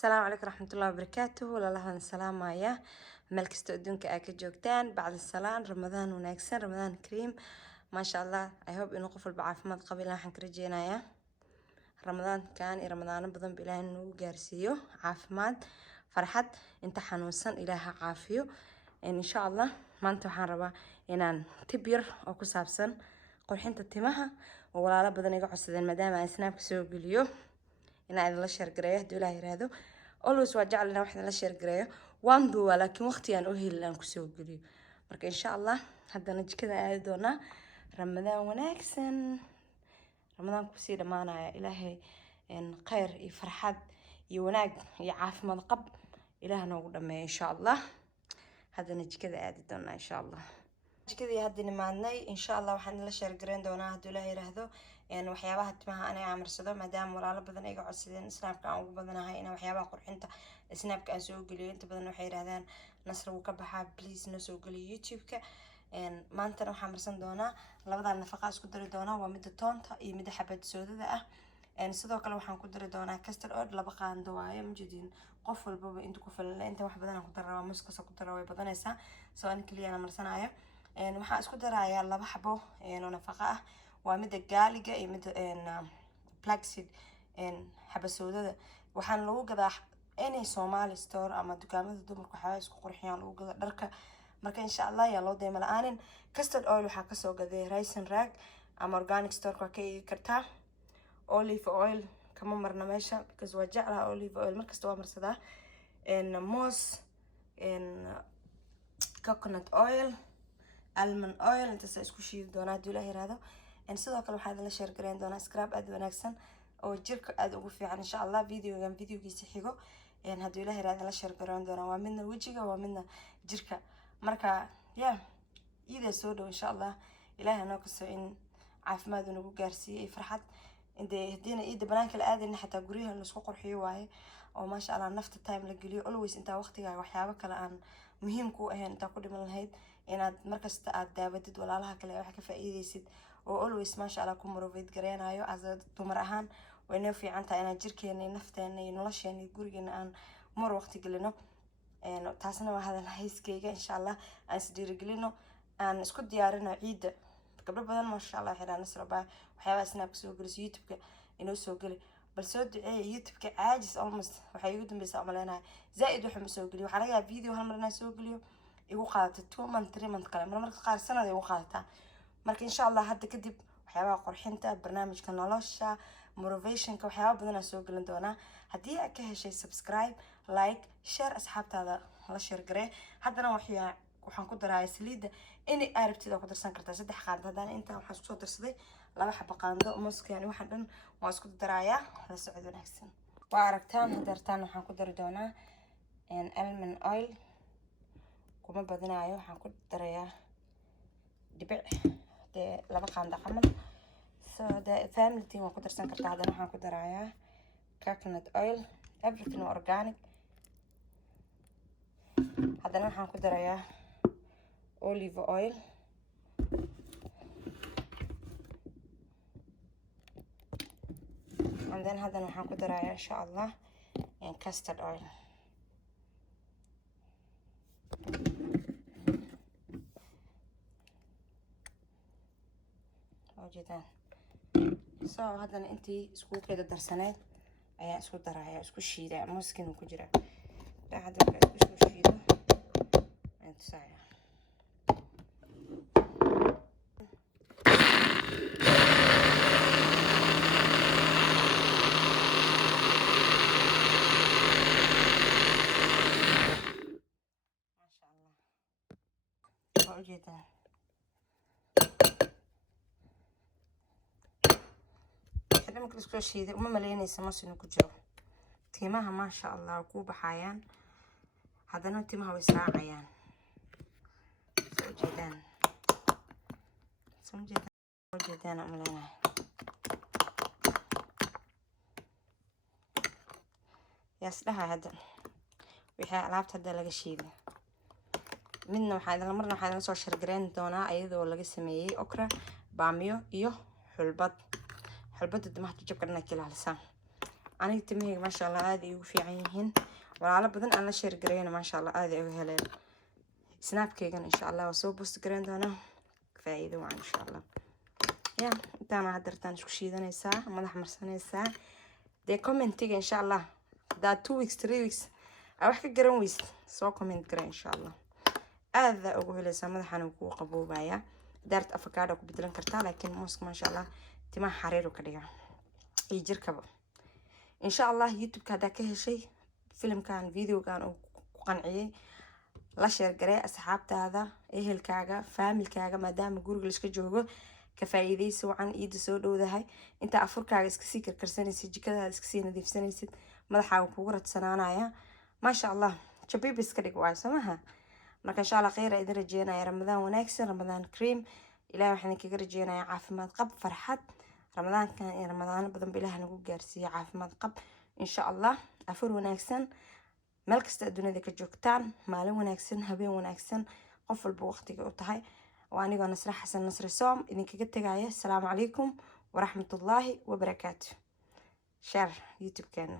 السلام عليكم ورحمة الله وبركاته ولا لهن سلام يا ملك استودينك أكيد جوكتان بعد السلام رمضان وناكسن رمضان كريم ما شاء الله I hope إنه قفل بعافمات قبل نحن كرجينا يا رمضان كان رمضان بدن بإله إنه جارسيو عافمات فرحت انت حنوصن إله عافيو إن شاء الله ما أنتو حنربا إنان تبير أو كسابسن قرحين تتمها ولا لا بدن يقع سدين مدام أسناب كسوق اليوم إنا إذا لا شير قريه دولة يرادو always واجعل لنا واحد لا شير قريه واندو ولكن وقتي أن أهل لان كسوق اليو مرك إن شاء الله هذا نجي كذا عيدونا رمضان وناكسن رمضان كسير معنا يا إلهي إن خير يفرحد يوناق يعاف ملقب إلهنا وقدمه إن شاء الله هذا نجي كذا عيدونا إن شاء الله كذي هادين معنا إن شاء الله وحنا لا شير قرين دونا هدولا يرهدو يعني وحيابها تمها أنا عمر صدق مدام ولا بدنا يقعد عسدين سناب كان أو بدنا هاي أنا وحيابها قرحنت سناب كان سوق لي أنت بدنا وحير هذان نصر وكبحها بليز نسوق لي يوتيوب ك يعني ما أنت لو حمر صندونا لا بدنا نفقة اسكت دونا ومدة تونتا مدة حبة سوداء يعني صدق لو حنقدر دونا كستر أرد لبقى عن دوايا مجدين قفل بابا أنت قفل أنت واحد بدنا قدر مسكس قدر بدنا يسا سواء كلي أنا مرسنا يعني waxaa isku darayaa laba xabo nafaqo ah waa mid gaaliga iyo mid flaxseed xabasoodada waxaan lagu gadaa inay Somali store ama dukaamada dumarku waxa isku qurxiyaan lagu gada dharka marka insha Allah yaa loo deemal aanin custard oil waxa ka soo gaday raisin rag ama organic store ka iibin kartaa olive oil kama marna meesha because waa jeclaha olive oil markasta waa marsadaa moss coconut oil almond oil انت سأسكو شيء دونا دولا هذا ان sidoo kale waxaan la share gareyn doonaa scrub aad wanaagsan oo jirka aad ugu fiican insha Allah videogiisa xigo in hadii la hiraad la share gareyn doonaa waa midna wajiga waa midna jirka marka ida soo dhow insha Allah ilaahay noo kaso in caafimaad nagu gaarsiiyo farxad hadina ida banaanka la aadin xataa guriyaha la isku qurxiyo waaye oo ma sha Allah nafta time la geliyo always inta waqtiga waxyaabo kale aan muhiim ku ahayn inta ku dhiman lahayd inaad markasta aad daawadid walaalaha kale wax ka faa'iideysid oo always ma sha Allah ku motivate gareenayo azad dumar ahaan wayna fiican tahay inaad jirkeena nafteena iyo nolosheena gurigeena aan mar waqti gelino taasna waa hadal hayskeyga insha Allah aan isdiirigelino aan isku diyaarino ciida gabdho badan ma sha Allah xiraan nasraba waxyaaba snap soo geliyo youtube-ka inoo soo gali bal soo duceey youtube-ka caajis almost waxay ugu dambaysaa maleenahay zaid waxa ma soo geliyo waxa laga video hal marna soo geliyo igu qaadato 2 months 3 months kale marmarka qaar sanad igu qaadataa marka insha Allah hadda kadib waxyaabaha qurxinta barnaamijka nolosha motivationka waxyaabo badan soo gelin doona hadii aad ka heshay subscribe like share asxaabtaada la share garee haddana waxaan ku darayaa saliida in ay aragtida ku darsan kartaa 3 qaando hadana inta waxaan isku soo darsaday 2 xabo qaando muskeen waxaan dhan waan isku darayaa la socod wanaagsan waa aragtaan hadartaan waxaan ku dari doonaa almond oil kuma badinaayo waxaan ku darayaa dhibic 2 qaando camal so the family team waan ku darsan kartaa hadana waxaan ku darayaa coconut oil everything organic hadana waxaan ku darayaa olive oil and then hadana waxaan ku darayaa insha Allah custard oil جدا so هذا انتي اسكو كده درسنات ayaa isku daraya isku shiiday muskin ku jira hada isku shiido inta saaya ما شاء الله جدا marka isku shiiday uma maleynaysa ma sinu ku jiro tiimaha ma sha Allah ku baxayaan hadana tiimaha way saacayaan soo jeedaan amalena yasdaha hada wixii alaabta hada laga shiiday midna waxaan soo shargareyn doonaa ayadoo laga sameeyay okra baamiyo iyo xulbad حلبت الدماغ تجيب كنا كلها لسان aniga timahayga maasha allah aad ay ugu fiican yihiin walaalo badan aan la sheer gareeyna maasha allah aad ay uga heleen snapkeygana insha allah waa soo post gareyn doonaa faa'iido waan insha allah ya intaana haddartaan isku shiidanaysaa madax marsanaysaa dee commentiga insha allah hadaa 2 weeks 3 weeks aa wax ka garan weysid soo comment gare insha allah aada ugu helaysaa madaxana uu kuu qaboobayaa daarta avocado ku bedelan kartaa laakiin mooska maasha allah timaha xariir ka dhiga iyo jirkaba insha allah youtube-ka hadaa ka heshay filimkan videogan oo ku qanciyay la sheer garee asxaabtaada ehelkaaga faamilkaaga maadaama guriga la iska joogo ka faa'iideysi wacan iida soo dhowdahay inta afurkaaga iska sii karkarsanaysid jikadaada iska sii nadiifsanaysid madaxaaga kugu radsanaanaya maasha allah jabibis ka dhig waayo samaha marka insha allah khayr idin rajeynaya ramadaan wanaagsan ramadaan cream ilaahay waxaan kaga rajeynayaa caafimaad qab farxad ramadaankan iyo ramadaano badan ilaahay nagu gaarsiiyo caafimaad qab insha allah afur wanaagsan meel kasta adduunyada ka joogtaan maalin wanaagsan habeen wanaagsan qof walba waqtiga u tahay waa anigoo nasra xasan nasri soom idinkaga tegaya asalaamu calaykum waraxmatullaahi wabarakaatu share youtube-keena